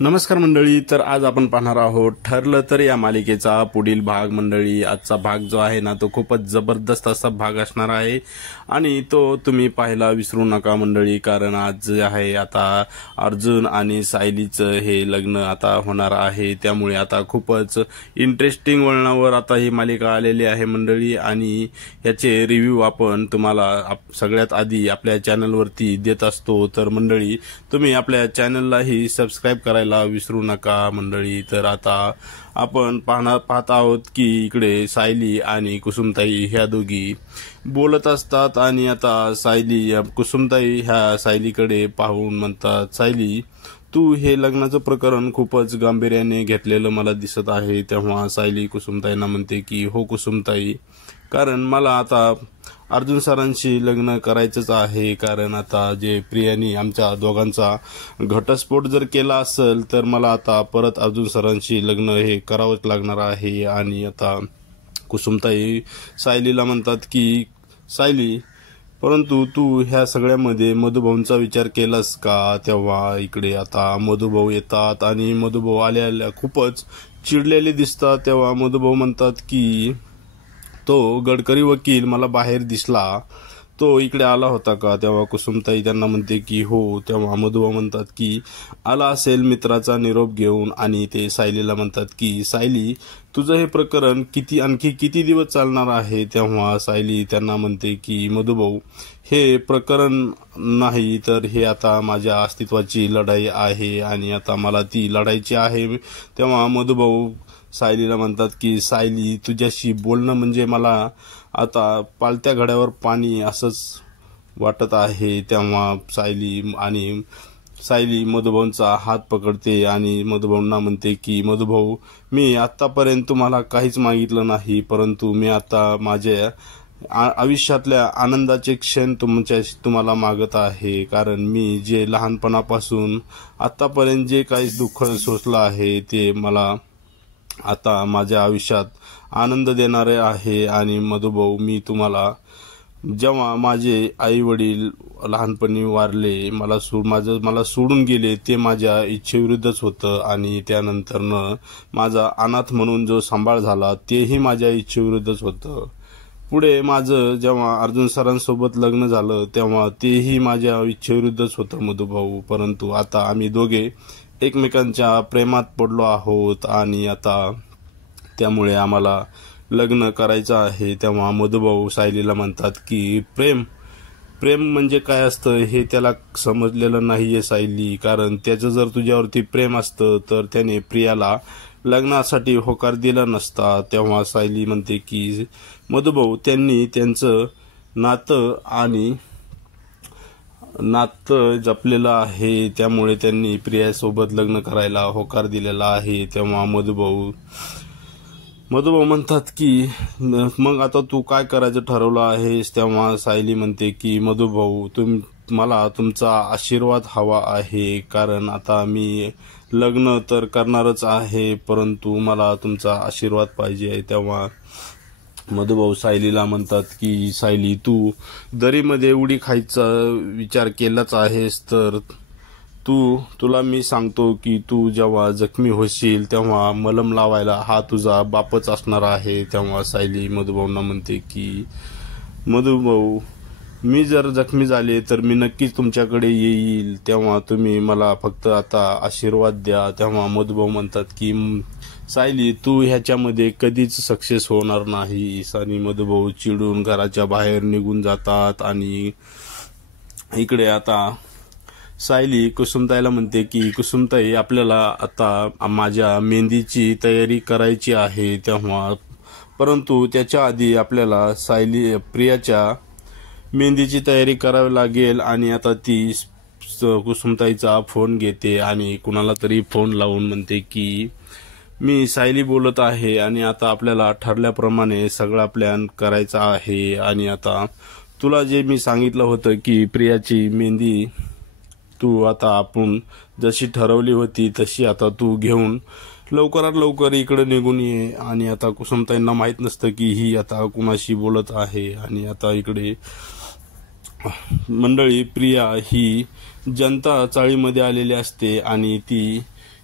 नमस्कार मंडळी. तर आज आपण पाहणार आहोत ठरलं तर या मालिकेचा पुढील भाग. मंडळी, आजचा भाग जो आहे ना तो खूपच जबरदस्त असा भाग असणार आहे आणि तो तुम्ही पाहायला विसरू नका मंडळी. कारण आज जे आहे आता अर्जुन आणि सायलीचं हे लग्न आता होणार आहे, त्यामुळे आता खूपच इंटरेस्टिंग वळणावर आता ही मालिका आलेली आहे मंडळी. आणि याचे रिव्ह्यू आपण तुम्हाला सगळ्यात आधी आपल्या चॅनलवरती देत असतो. तर मंडळी, तुम्ही आपल्या चॅनललाही सबस्क्राईब करायला विसरू नका मंडळी. तर आता आपण पाहत आहोत की इकडे सायली आणि कुसुमताई ह्या दोघी बोलत असतात आणि आता कुसुमताई ह्या सायलीकडे पाहून म्हणतात, सायली, तू हे लग्नाचं प्रकरण खूपच गांभीर्याने घेतलेलं मला दिसत आहे. तेव्हा सायली कुसुमताईंना म्हणते की हो कुसुमताई, कारण मला आता अर्जुन सरांशी लग्न करायचंच आहे. कारण आता जे प्रियानी आमच्या दोघांचा घटस्फोट जर केला असेल तर मला आता परत अर्जुन सरांशी लग्न हे करावंच लागणार आहे. आणि आता कुसुमताई सायलीला म्हणतात की सायली, परंतु तू ह्या सगळ्यामध्ये मधुभाऊंचा विचार केलास का? तेव्हा इकडे आता मधुभाऊ येतात आणि मधुभाऊ आल्या खूपच चिडलेले दिसतात. तेव्हा मधुभाऊ म्हणतात की तो गडकरी वकील मला बाहेर दिसला, तो इकडे आला होता का? तेव्हा कुसुमताई त्यांना म्हणते की हो. तेव्हा मधुभाऊ म्हणतात की आला असेल मित्राचा निरोप घेऊन. आणि ते सायलीला म्हणतात की सायली, तुझं हे प्रकरण आणखी किती दिवस चालणार आहे? तेव्हा सायली त्यांना म्हणते की मधुभाऊ, हे प्रकरण नाही तर हे आता माझ्या अस्तित्वाची लढाई आहे आणि आता मला ती लढायची आहे. तेव्हा मधुभाऊ सायलीला म्हणतात की सायली, तुझ्याशी बोलणं म्हणजे मला आता पालत्या घड्यावर पाणी असंच वाटत आहे. तेव्हा सायली मधुभाऊंचा हात पकडते आणि मधुभाऊंना म्हणते की मधुभाऊ, मी आतापर्यंत तुम्हाला काहीच मागितलं नाही, परंतु मी आता माझ्या आयुष्यातल्या आनंदाचे क्षण तुम्हाला मागत आहे. कारण मी जे लहानपणापासून आतापर्यंत जे काही दुःख सोसलं आहे ते मला आता माझ्या आयुष्यात आनंद देणारे आहे. आणि मधुभाऊ, मी तुम्हाला जेव्हा माझे आई वडील लहानपणी वारले, मला सोडून गेले, ते माझ्या इच्छेविरुद्धच होतं. आणि त्यानंतरनं माझा अनाथ म्हणून जो सांभाळ झाला तेही माझ्या इच्छेविरुद्धच होतं. पुढे माझं जेव्हा अर्जुन सरांसोबत लग्न झालं तेव्हा तेही माझ्या इच्छेविरुद्धच होतं मधुभाऊ. परंतु आता आम्ही दोघे एकमेकांच्या प्रेमात पडलो आहोत आणि आता त्यामुळे आम्हाला लग्न करायचं आहे. तेव्हा मधुभाऊ सायलीला म्हणतात की प्रेम म्हणजे काय असतं हे त्याला समजलेलं नाहीये सायली. कारण त्याचं जर तुझ्यावरती प्रेम असतं तर त्याने प्रियाला लग्नासाठी होकार दिला नसता. तेव्हा सायली म्हणते की मधुभाऊ, त्यांनी त्यांचं नातं जपलेलं आहे, त्यामुळे त्यांनी प्रियासोबत लग्न करायला होकार दिलेला आहे. तेव्हा मधुभाऊ म्हणतात की मग आता तू काय करायचं ठरवलं आहेस? तेव्हा सायली म्हणते की मधुभाऊ, मला तुमचा आशीर्वाद हवा आहे. कारण आता मी लग्न तर करणारच आहे, परंतु मला तुमचा आशीर्वाद पाहिजे. तेव्हा मधुभाऊ सायलीला म्हणतात की सायली, तू दरीमध्ये उडी खायचा विचार केलाच आहेस तर तुला मी सांगतो की तू जेव्हा जखमी होशील तेव्हा मलम लावायला हा तुझा बापच असणार आहे. तेव्हा सायली मधुभाऊंना म्हणते की मधुभाऊ, मी जर जखमी झाले तर मी नक्कीच तुमच्याकडे येईल, तेव्हा तुम्ही मला फक्त आता आशीर्वाद द्या. तेव्हा मधुभाऊ म्हणतात की सायली, तू ह्याच्यामध्ये कधीच सक्सेस होणार नाहीस. आणि मधुभाऊ चिडून घराच्या बाहेर निघून जातात. आणि इकडे आता सायली कुसुमताईला म्हणते की कुसुमताई, आपल्याला आता माझ्या मेहंदीची तयारी करायची आहे. तेव्हा परंतु त्याच्या आधी आपल्याला प्रियाच्या मेहंदीची तयारी करावी लागेल. आणि आता ती कुसुमताईचा फोन घेते आणि कुणाला तरी फोन लावून म्हणते की मी सायली बोलत आहे आणि आता आपल्याला ठरल्याप्रमाणे सगळा प्लॅन करायचा आहे. आणि आता तुला जे मी सांगितलं होतं की प्रियाची मेहंदी तू आता आपण जशी ठरवली होती तशी आता तू घेऊन लवकरात लवकर इकडे निघून ये. आणि आता कुसुमताईंना माहीत नसतं की ही आता कुणाशी बोलत आहे. आणि आता इकडे मंडळी, प्रिया ही जनता चाळीमध्ये आलेली असते आणि ती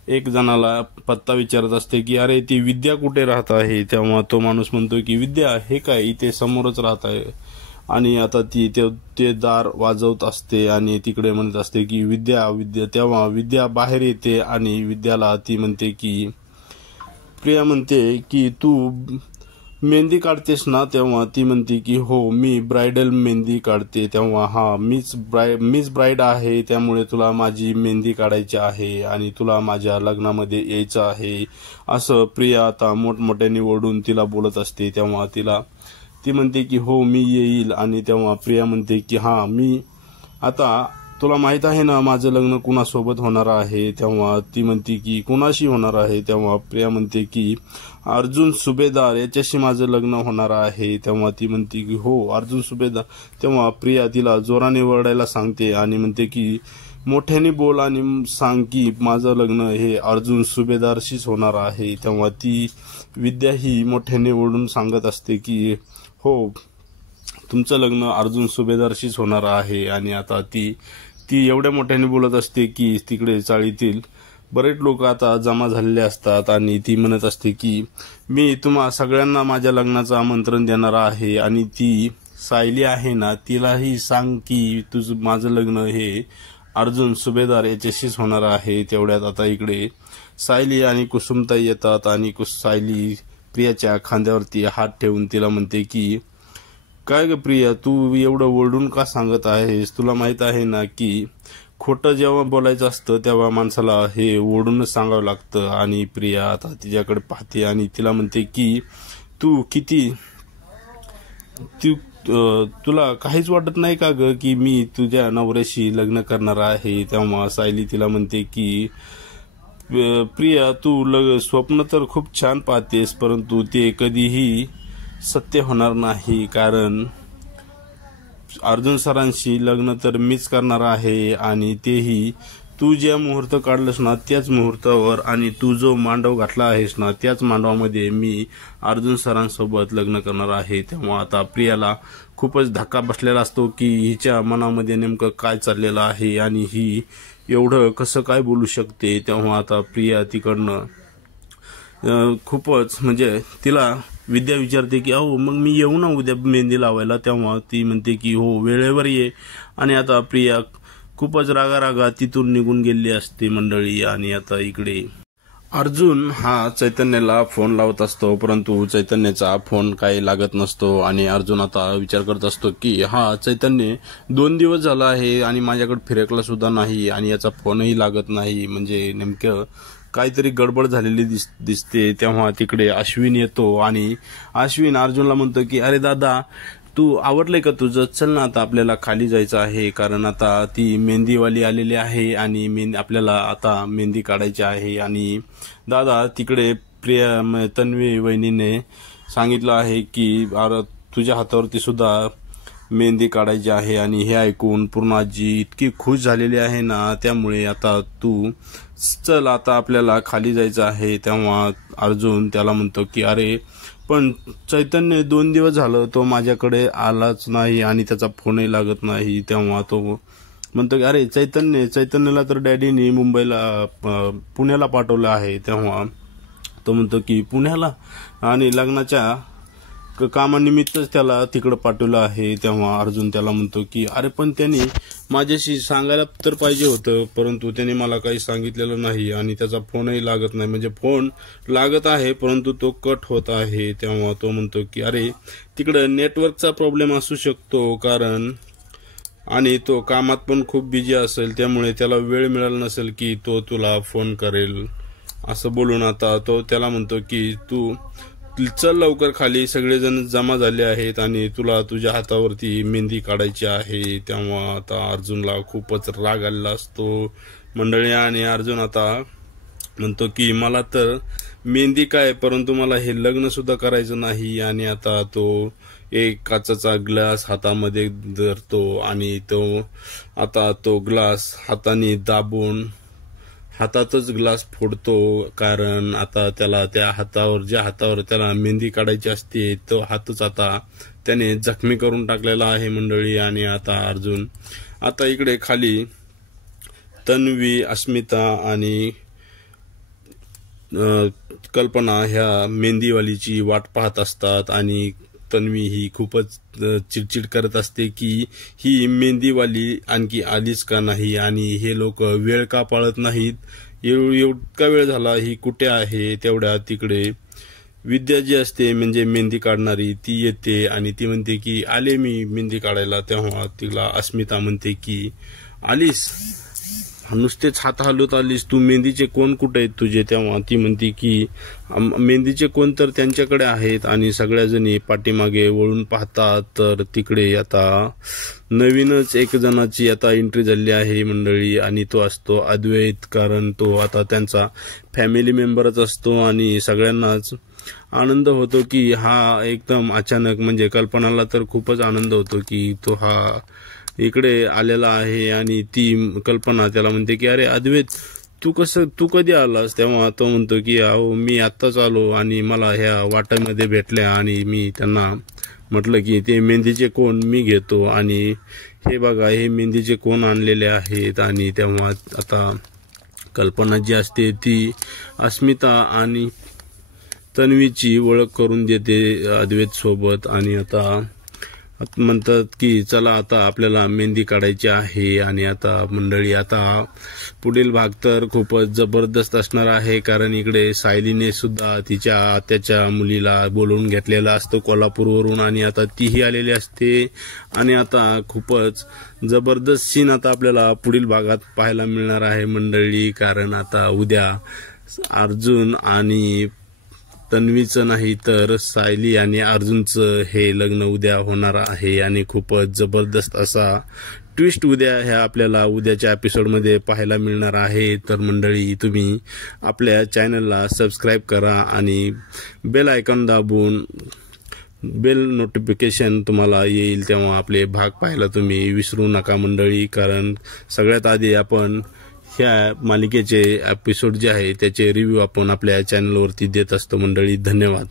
एक जणाला पत्ता विचारत असते की अरे ती विद्या कुठे राहत आहे, तेव्हा तो माणूस म्हणतो की विद्या हे काय इथे समोरच राहत आहे. आणि आता ती ते दार वाजवत असते आणि तिकडे म्हणत असते की विद्या विद्या. तेव्हा विद्या बाहेर येते आणि विद्याला ती म्हणते की प्रिया म्हणते की तू मेहंदी काढतेस ना, तेव्हा ती म्हणते की हो मी ब्रायडल मेहंदी काढते. तेव्हा हा मीच ब्राईड आहे, त्यामुळे तुला माझी मेहंदी काढायची आहे आणि तुला माझ्या लग्नामध्ये यायचं आहे असं प्रिया आता मोठमोठ्याने ओरडून तिला बोलत असते. तेव्हा ती म्हणते की हो मी येईल. आणि तेव्हा प्रिया म्हणते की हा मी आता तुला माहित आहे ना माझं लग्न कुणासोबत होणार आहे. तेव्हा ती म्हणते की कुणाशी होणार आहे. तेव्हा प्रिया म्हणते की अर्जुन सुभेदार याच्याशी माझं लग्न होणार आहे. तेव्हा ती म्हणते की हो अर्जुन सुभेदार. तेव्हा प्रिया तिला जोराने ओरडायला सांगते आणि म्हणते की मोठ्याने बोल आणि सांग की माझं लग्न हे अर्जुन सुभेदारशीच होणार आहे. तेव्हा ती विद्या ही मोठ्याने ओरडून सांगत असते की हो तुमचं लग्न अर्जुन सुभेदारशीच होणार आहे. आणि आता ती एवढ्या मोठ्याने बोलत असते की तिकडे चाळीतील बरेच लोक आता जमा झालेले असतात आणि ती म्हणत असते की मी तुम्हा सगळ्यांना माझ्या लग्नाचं आमंत्रण देणार आहे. आणि ती सायली आहे ना तिलाही सांग की तुझं माझं लग्न हे अर्जुन सुभेदार याच्याशीच होणार आहे. तेवढ्यात आता इकडे सायली आणि कुसुमताई येतात आणि सायली प्रियाच्या खांद्यावरती हात ठेवून तिला म्हणते की काय ग प्रिया तू एवढं ओरडून का सांगत आहेस, तुला माहित आहे ना की खोटं जेव्हा बोलायचं असतं तेव्हा माणसाला हे ओरडूनच सांगावं लागतं. आणि प्रिया आता तिच्याकडे पाहते आणि तिला म्हणते की तुला काहीच वाटत नाही का ग की मी तुझ्या नवऱ्याशी लग्न करणार आहे. तेव्हा सायली तिला म्हणते की प्रिया तू स्वप्न तर खूप छान पाहतेस, परंतु ते कधीही सत्य होणार नाही, कारण अर्जुन सरांशी लग्न तर मीच करणार आहे. आणि तेही तू ज्या मुहूर्त काढलंस ना त्याच मुहूर्तावर, आणि तू जो मांडव घातला आहेस ना त्याच मांडवामध्ये मी अर्जुन सरांसोबत लग्न करणार आहे. तेव्हा आता प्रियाला खूपच धक्का बसलेला असतो की हिच्या मनामध्ये नेमकं काय चाललेलं आहे आणि ही एवढं कसं काय बोलू शकते. तेव्हा आता प्रिया तिकडनं खूपच म्हणजे तिला विद्या विचारते की अहो मग मी येऊ ना उद्या मेहंदी लावायला. तेव्हा ती म्हणते की हो वेळेवर ये. आणि आता प्रिया खूपच रागा तिथून निघून गेली असते मंडळी. आणि आता इकडे अर्जुन हा चैतन्याला फोन लावत असतो, परंतु चैतन्याचा फोन काही लागत नसतो. आणि अर्जुन आता विचार करत असतो की हा चैतन्य 2 दिवस झाला आहे आणि माझ्याकडे फिरकला सुद्धा नाही आणि याचा फोनही लागत नाही, म्हणजे नेमकं काहीतरी गडबड झालेली दिसते. तेव्हा तिकडे अश्विन येतो आणि अश्विन अर्जुनला म्हणतो की अरे दादा तू आवडलंय का तुझं, चल ना आता आपल्याला खाली जायचं आहे, कारण आता ती मेहंदीवाली आलेली आहे आणि आपल्याला आता मेहंदी काढायची आहे. आणि दादा तिकडे प्रिया तन्वी वहिनीने सांगितलं आहे की तुझ्या हातावरती सुद्धा मेहंदी काढायची आहे. आणि हे ऐकून पूर्णाजी इतकी खुश झालेली आहे ना, त्यामुळे आता तू चल आता आपल्याला खाली जायचं आहे. तेव्हा अर्जुन त्याला म्हणतो की अरे पण चैतन्य 2 दिवस झालं तो माझ्याकडे आलाच नाही आणि त्याचा फोनही लागत नाही. तेव्हा तो म्हणतो की अरे चैतन्याला तर डॅडीने पुण्याला पाठवलं आहे. तेव्हा तो म्हणतो की पुण्याला, आणि लग्नाच्या कामानिमित्तच त्याला तिकडं पाठवलं आहे. तेव्हा अर्जुन त्याला म्हणतो की अरे पण त्याने माझ्याशी सांगायला तर पाहिजे होतं, परंतु त्याने मला काही सांगितलेलं नाही आणि त्याचा फोनही लागत नाही, म्हणजे फोन लागत आहे परंतु तो कट होत आहे. तेव्हा तो म्हणतो की अरे तिकडं नेटवर्कचा प्रॉब्लेम असू शकतो, कारण आणि तो कामात पण खूप बिझी असेल, त्यामुळे त्याला वेळ मिळाला नसेल की तो तुला फोन करेल. असं बोलून आता तो त्याला म्हणतो की तू चल लवकर खाली, सगळेजण जमा झाले आहेत आणि तुला तुझ्या हातावरती मेहंदी काढायची आहे. तेव्हा आता अर्जुनला खूपच राग आलेला असतो मंडळी. आणि अर्जुन आता म्हणतो की मला तर मेहंदी काय, परंतु मला हे लग्न सुद्धा करायचं नाही. आणि आता तो एक काचेचा ग्लास हातामध्ये धरतो आणि तो ग्लास हाताने दाबून हातातच ग्लास फोडतो, कारण आता त्याला ज्या हातावर त्याला मेहंदी काढायची असते तो हातच आता त्याने जखमी करून टाकलेला आहे मंडळी. आणि आता अर्जुन आता इकडे खाली तन्वी, अस्मिता आणि कल्पना ह्या मेहंदीवालीची वाट पाहत असतात आणि तन्वी ही खूपच चिडचिड करत असते की ही मेहंदीवाली आणखी आलीच का नाही आणि हे लोक वेळ का पाळत नाहीत, एवढा वेळ झाला, ही कुठे आहे. तेवढ्या तिकडे विद्या जी असते म्हणजे मेहंदी काढणारी ती येते आणि ती म्हणते की आले मी मेहंदी काढायला. तेव्हा तिला अस्मिता म्हणते की आलीस, नुसतेच हात हलवत आलीस, तू मेहंदीचे कोण कुठे आहेत तुझे. तेव्हा ती म्हणते की मेहंदीचे कोण तर त्यांच्याकडे आहेत आणि सगळ्या जणी पाठीमागे वळून पाहतात तर तिकडे आता नवीनच एक जणाची आता एंट्री झाली आहे मंडळी आणि तो असतो अद्वैत. कारण तो आता त्यांचा फॅमिली मेंबरच असतो आणि सगळ्यांनाच आनंद होतो की हा एकदम अचानक, म्हणजे कल्पनाला तर खूपच आनंद होतो की तो हा इकडे आलेला आहे. आणि ती कल्पना त्याला म्हणते की अरे अद्वैत तू कधी आलास. तेव्हा तो म्हणतो की अहो मी आत्ताच आलो आणि मला ह्या वाटामध्ये भेटल्या आणि मी त्यांना म्हटलं की ते मेहंदीचे कोण मी घेतो आणि हे बघा हे मेहंदीचे कोण आणलेले आहेत. आणि तेव्हा आता कल्पना जी असते ती अस्मिता आणि तन्वीची ओळख करून देते अद्वैत सोबत आणि आता म्हणतात की चला आता आपल्याला मेहंदी काढायची आहे. आणि आता मंडळी आता पुढील भाग तर खूपच जबरदस्त असणार आहे कारण इकडे सायलीने सुद्धा तिच्या आत्याच्या मुलीला बोलवून घेतलेला असतो कोल्हापूरवरून आणि आता तीही आलेली असते आणि आता खूपच जबरदस्त सीन आता आपल्याला पुढील भागात पाहायला मिळणार आहे मंडळी. कारण आता उद्या अर्जुन आणि तन्वीचं नाही तर सायली आणि अर्जुनचं हे लग्न उद्या होणार आहे आणि खूपच जबरदस्त असा ट्विस्ट उद्या ह्या आपल्याला उद्याच्या एपिसोडमध्ये पाहायला मिळणार आहे. तर मंडळी तुम्ही आपल्या चॅनलला सबस्क्राईब करा आणि बेल आयकॉन दाबून बेल नोटिफिकेशन तुम्हाला येईल तेव्हा आपले भाग पाहायला तुम्ही विसरू नका मंडळी. कारण सगळ्यात आधी आपण ह्या मालिकेचे एपिसोड जे आहे त्याचे रिव्ह्यू आपण आपल्या चॅनलवरती देत असतो मंडळी. धन्यवाद.